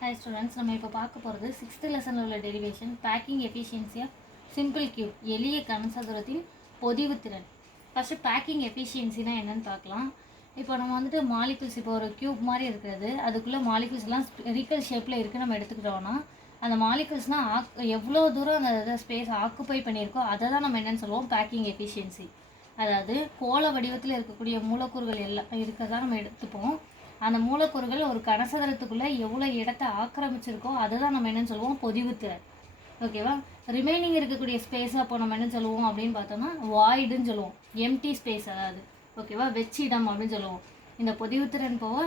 Hi students, நம்ம இப்போ பார்க்க போகிறது 6th லெசனில் உள்ள derivation packing efficiency of simple cube எளிய கனசதுரத்தின் பொதிவுத்திறன். ஃபஸ்ட்டு பேக்கிங் எஃபிஷியன்சினா என்னன்னு பார்க்கலாம். இப்போ நம்ம வந்துட்டு மாலிகுல்ஸ் இப்போ ஒரு கியூப் மாதிரி இருக்கிறது, அதுக்குள்ளே மாலிகுல்ஸ்லாம் ஸ்பெரிக்கல் ஷேப்பில் இருக்குது நம்ம எடுத்துக்கிட்டோம்னா, அந்த மாலிகுல்ஸ்னால் எவ்வளோ தூரம் அந்த ஸ்பேஸ் ஆக்குப்பை பண்ணியிருக்கோ அதை தான் நம்ம என்னென்னு சொல்லுவோம் பேக்கிங் எஃபிஷியன்சி. அதாவது கோள வடிவத்தில் இருக்கக்கூடிய மூலக்கூறுகள் எல்லாம் இருக்கிறதா நம்ம எடுத்துப்போம். அந்த மூலக்கூறுகள் ஒரு கனசதுரத்துக்குள்ளே எவ்வளோ இடத்த ஆக்கிரமிச்சிருக்கோ அதை தான் நம்ம என்னென்னு சொல்லுவோம் பொதிவுத்திறன். ஓகேவா? ரிமைனிங் இருக்கக்கூடிய ஸ்பேஸ் அப்போ நம்ம என்ன சொல்லுவோம் அப்படின்னு பார்த்தோம்னா வாய்டுன்னு சொல்லுவோம், எம்டி ஸ்பேஸ். அதாவது ஓகேவா, வெற்றிடம் அப்படின்னு சொல்லுவோம். இந்த பொதிவுத்திறன் போக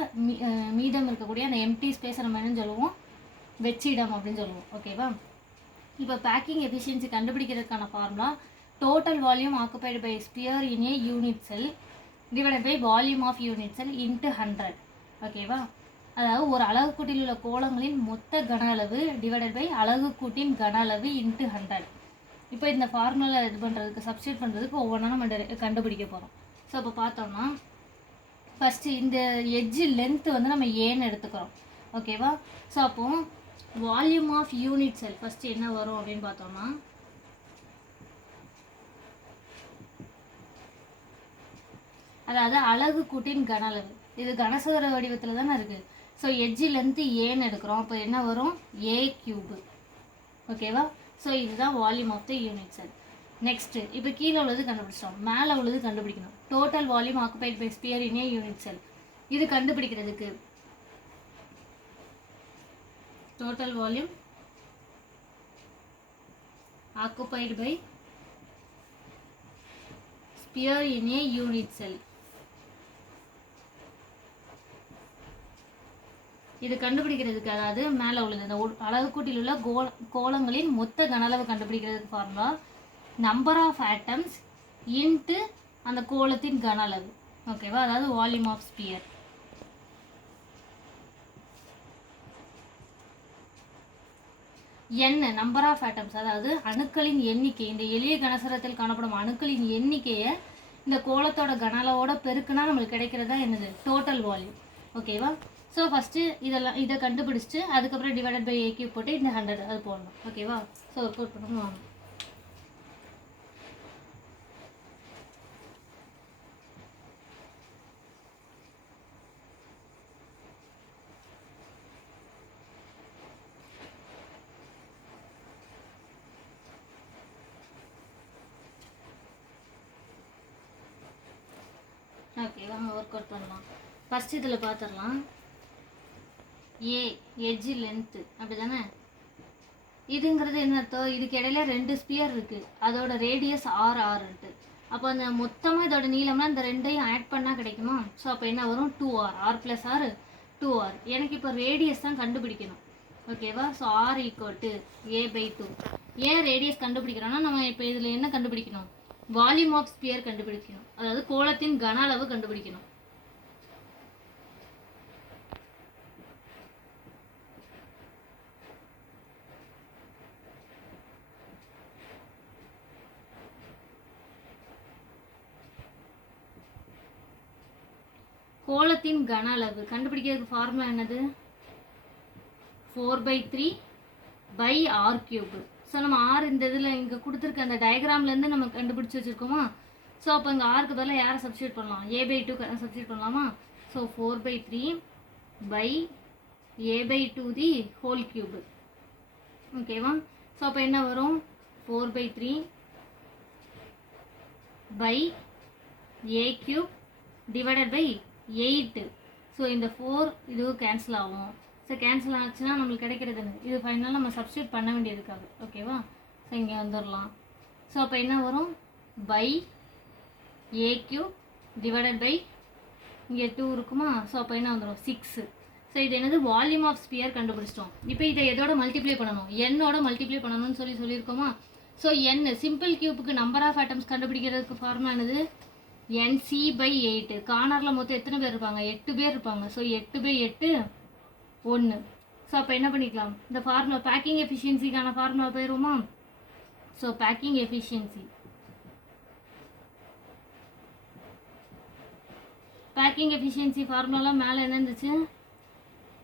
மீதம் இருக்கக்கூடிய அந்த எம்டி ஸ்பேஸை நம்ம என்னன்னு சொல்லுவோம் வெற்றிடம் அப்படின்னு சொல்லுவோம். ஓகேவா? இப்போ பேக்கிங் எஃபிஷியன்சி கண்டுபிடிக்கிறதுக்கான formula total volume occupied by sphere in a unit cell divided by volume of unit cell into 100. ஓகேவா? அதாவது ஒரு அலகுக்கூட்டில் உள்ள கோளங்களின் மொத்த கன அளவு டிவைடட் பை அலகுக்கூட்டின் கன அளவு இன்ட்டு 100. இப்போ இந்த ஃபார்முலா இது பண்ணுறதுக்கு சப்ஸ்டியூட் பண்ணுறதுக்கு ஒவ்வொன்றா நம்ம கண்டுபிடிக்க போகிறோம். ஸோ இப்போ பார்த்தோம்னா ஃபஸ்ட்டு இந்த எட்ஜு லென்த்து வந்து நம்ம ஏன்னு எடுத்துக்கிறோம். ஓகேவா? ஸோ அப்போது volume of unit cell first என்ன வரும் அப்படின்னு பார்த்தோம்னா அதாவது அலகு கூட்டின் கன அளவு. இது கனசதுர வடிவத்தில் தானே இருக்குது. ஸோ எட்ஜி லென்த்து ஏன்னு எடுக்கிறோம். அப்போ என்ன வரும்? A cube. ஓகேவா? ஸோ இதுதான் volume of the unit cell. Next இப்போ கீழே உள்ளது கண்டுபிடிச்சோம், மேலே உள்ளது கண்டுபிடிக்கணும். Total volume occupied by sphere in a unit cell. இது கண்டுபிடிக்கிறதுக்கு total volume occupied by sphere in a unit cell. இது கண்டுபிடிக்கிறதுக்கு அதாவது மேலே உள்ளது இந்த அலகுக்கூட்டில் உள்ள கோளங்களின் மொத்த கன அளவு கண்டுபிடிக்கிறதுக்கு formula number of atoms into அந்த கோளத்தின் கன அளவு. ஓகேவா? அதாவது volume of sphere. n number of atoms அதாவது அணுக்களின் எண்ணிக்கை. இந்த எளிய கனசரத்தில் காணப்படும் அணுக்களின் எண்ணிக்கையை இந்த கோளத்தோட கன அளவோட பெருக்குனா நம்மளுக்கு கிடைக்கிறதா என்னது? Total volume. ஓகேவா? ஸோ ஃபஸ்ட்டு இதை கண்டுபிடிச்சிட்டு அதுக்கப்புறம் டிவைடட் பை ஏ கியூப் போட்டு இந்த 100 அது போடணும். ஓகேவா? ஸோ ஒர்க் அவுட் பண்ணணும் வாங்க. ஓகே வாங்க ஒர்க் அவுட் பண்ணலாம். ஃபஸ்ட் இதில் பார்த்துடலாம். ஏ எட்ஜி லென்த்து அப்படி தானே? இதுங்கிறது என்ன அர்த்தம்? இதுக்கு இடையில 2 ஸ்பியர் இருக்குது, அதோட ரேடியஸ் ஆர்ன்ட்டு. அப்போ அந்த மொத்தமாக இதோட நீளம்னா இந்த ரெண்டையும் ஆட் பண்ணால் கிடைக்குமா? ஸோ அப்போ என்ன வரும்? 2r. R plus R 2r. எனக்கு இப்போ ரேடியஸ் தான் கண்டுபிடிக்கணும். ஓகேவா? So R equal to a/2. ஏன் ரேடியஸ் கண்டுபிடிக்கிறோன்னா நம்ம இப்போ இதில் என்ன கண்டுபிடிக்கணும்? வால்யூம் ஆஃப் ஸ்பியர் கண்டுபிடிக்கணும். அதாவது கோளத்தின் கன அளவு கண்டுபிடிக்கணும். கோளத்தின் கன அளவு கண்டுபிடிக்கிறதுக்கு ஃபார்முலா என்னது? 4/3 பை ஆர் கியூப். ஸோ நம்ம ஆர் இந்த இதில் இங்கே கொடுத்துருக்க அந்த டயக்ராம்லேருந்து நம்ம கண்டுபிடிச்சி வச்சுருக்கோமா? ஸோ அப்போ இங்கே ஆருக்கு பதிலாக யாரை சப்ஸ்டியூட் பண்ணலாம்? a/2 சப்ஸ்டியூட் பண்ணலாமா? So 4/3 pi a/2 the whole cube. ஓகேவா? ஸோ அப்போ என்ன வரும்? 4/3 pi a cube divided by 8. So இந்த 4 இதுவும் கேன்சல் ஆகும். ஸோ கேன்சல் ஆச்சுன்னா நம்மளுக்கு கிடைக்கிறது இது ஃபைனலாக நம்ம சப்ஸ்டியூட் பண்ண வேண்டியதுக்காக. ஓகேவா? ஸோ இங்கே வந்துடலாம். ஸோ அப்போ என்ன வரும்? Pi A cube divided by இங்கே 2 இருக்குமா? ஸோ அப்போ என்ன வந்துடும்? 6. ஸோ இது என்னது? வால்யூம் ஆஃப் ஸ்பியர் கண்டுபிடிச்சிட்டோம். இப்போ இதை எதோட மல்டிப்ளை பண்ணணும்? என்னோட மல்டிப்ளை பண்ணணும்னு சொல்லியிருக்கோமா? ஸோ n சிம்பிள் கியூப்புக்கு நம்பர் ஆஃப் ஆட்டம்ஸ் கண்டுபிடிக்கிறதுக்கு ஃபார்முலா என்னது? nc/8. கார்னரில் மொத்தம் எத்தனை பேர் இருப்பாங்க? 8 பேர் இருப்பாங்க. ஸோ 8/8 1. ஸோ அப்போ என்ன பண்ணிக்கலாம்? இந்த ஃபார்முலா பேக்கிங் எஃபிஷியன்சிக்கான ஃபார்முலா போயிடுவோமா? So packing efficiency packing efficiency ஃபார்முலாலாம் மேலே என்ன இருந்துச்சு?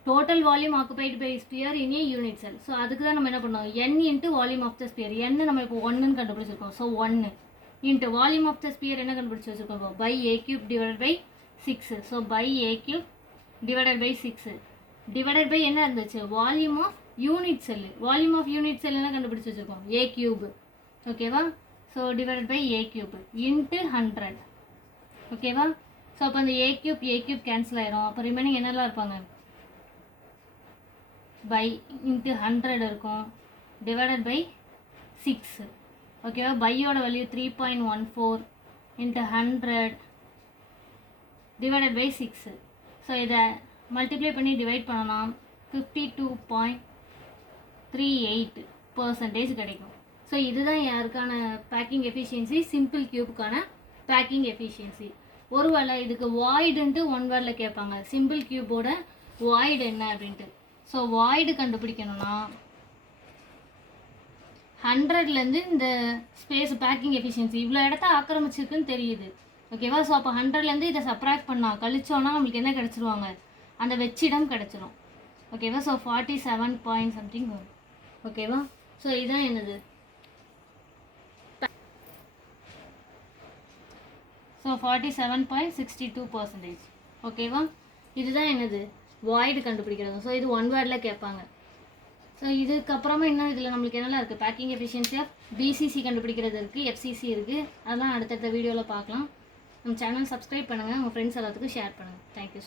Total volume occupied by sphere in a unit cell. So அதுக்கு தான் நம்ம என்ன பண்ணோம், n into volume of the sphere. n நம்ம இப்போ 1ன்னு கண்டுபிடிச்சிருக்கோம். So 1 into volume of the sphere என்ன கண்டுபிடிச்சி வச்சுருக்கோம், pi a cube divided by 6. So pi a cube divided by 6 divided by என்ன இருந்துச்சு, volume of unit cell. Volume of unit cell என்ன கண்டுபிடிச்சி வச்சுருக்கோம், a cube. ஓகேவா. So divided by a cube into 100. ஓகேவா. ஸோ அப்போ அந்த a cube கேன்சல் ஆயிரும். அப்போ ரிமைனிங் என்னெல்லாம் இருப்பாங்க, பை இன்ட்டு 100 இருக்கும் டிவைடட் பை 6. ஓகேவா. பையோட value 3.14 into 100 divided by 6. So இதை மல்டிப்ளை பண்ணி டிவைட் பண்ணலாம் 52.38% கிடைக்கும். ஸோ இதுதான் யாருக்கான பேக்கிங் எஃபிஷியன்சி, சிம்பிள் கியூப்க்கான பேக்கிங் எஃபிஷியன்சி. ஒருவேளை இதுக்கு வாய்டுன்ட்டு ஒன் வேர்டில் கேட்பாங்க, சிம்பிள் கியூபோட வாய்டு என்ன அப்படின்ட்டு. ஸோ வாய்டு கண்டுபிடிக்கணும்னா 100லேருந்து இந்த ஸ்பேஸ் பேக்கிங் எஃபிஷியன்சி இவ்வளோ இடத்த ஆக்கிரமிச்சிருக்குன்னு தெரியுது. ஓகேவா. ஸோ அப்போ 100லேருந்து இதை சப்ராக்ட் பண்ணால் கழிச்சோன்னா நம்மளுக்கு என்ன கிடச்சிருவாங்க, அந்த வெற்றிடம் கிடச்சிரும். ஓகேவா. ஸோ 47 பாயிண்ட் சம்திங் வரும். ஓகேவா. ஸோ இதுதான் என்னது, ஸோ 47.62%. ஓகேவா. இதுதான் என்னது, வாய்டு கண்டுபிடிக்கிறது. ஸோ இது ஒன் வேர்டில் கேட்பாங்க. ஸோ இதுக்கப்புறமா இன்னும் இதில் நம்மளுக்கு என்னெல்லாம் இருக்குது, பேக்கிங் எஃபிஷியன்சி ஆஃப் பிசிசி கண்டுபிடிக்கிறது இருக்குது, எஃப்சிசி இருக்குது. அதெல்லாம் அடுத்தடுத்த வீடியோவில் பார்க்கலாம். நம்ம சேனல் சப்ஸ்கிரைப் பண்ணுங்கள், உங்கள் ஃப்ரெண்ட்ஸ் எல்லாத்துக்கும் ஷேர் பண்ணுங்கள். தேங்க்யூ.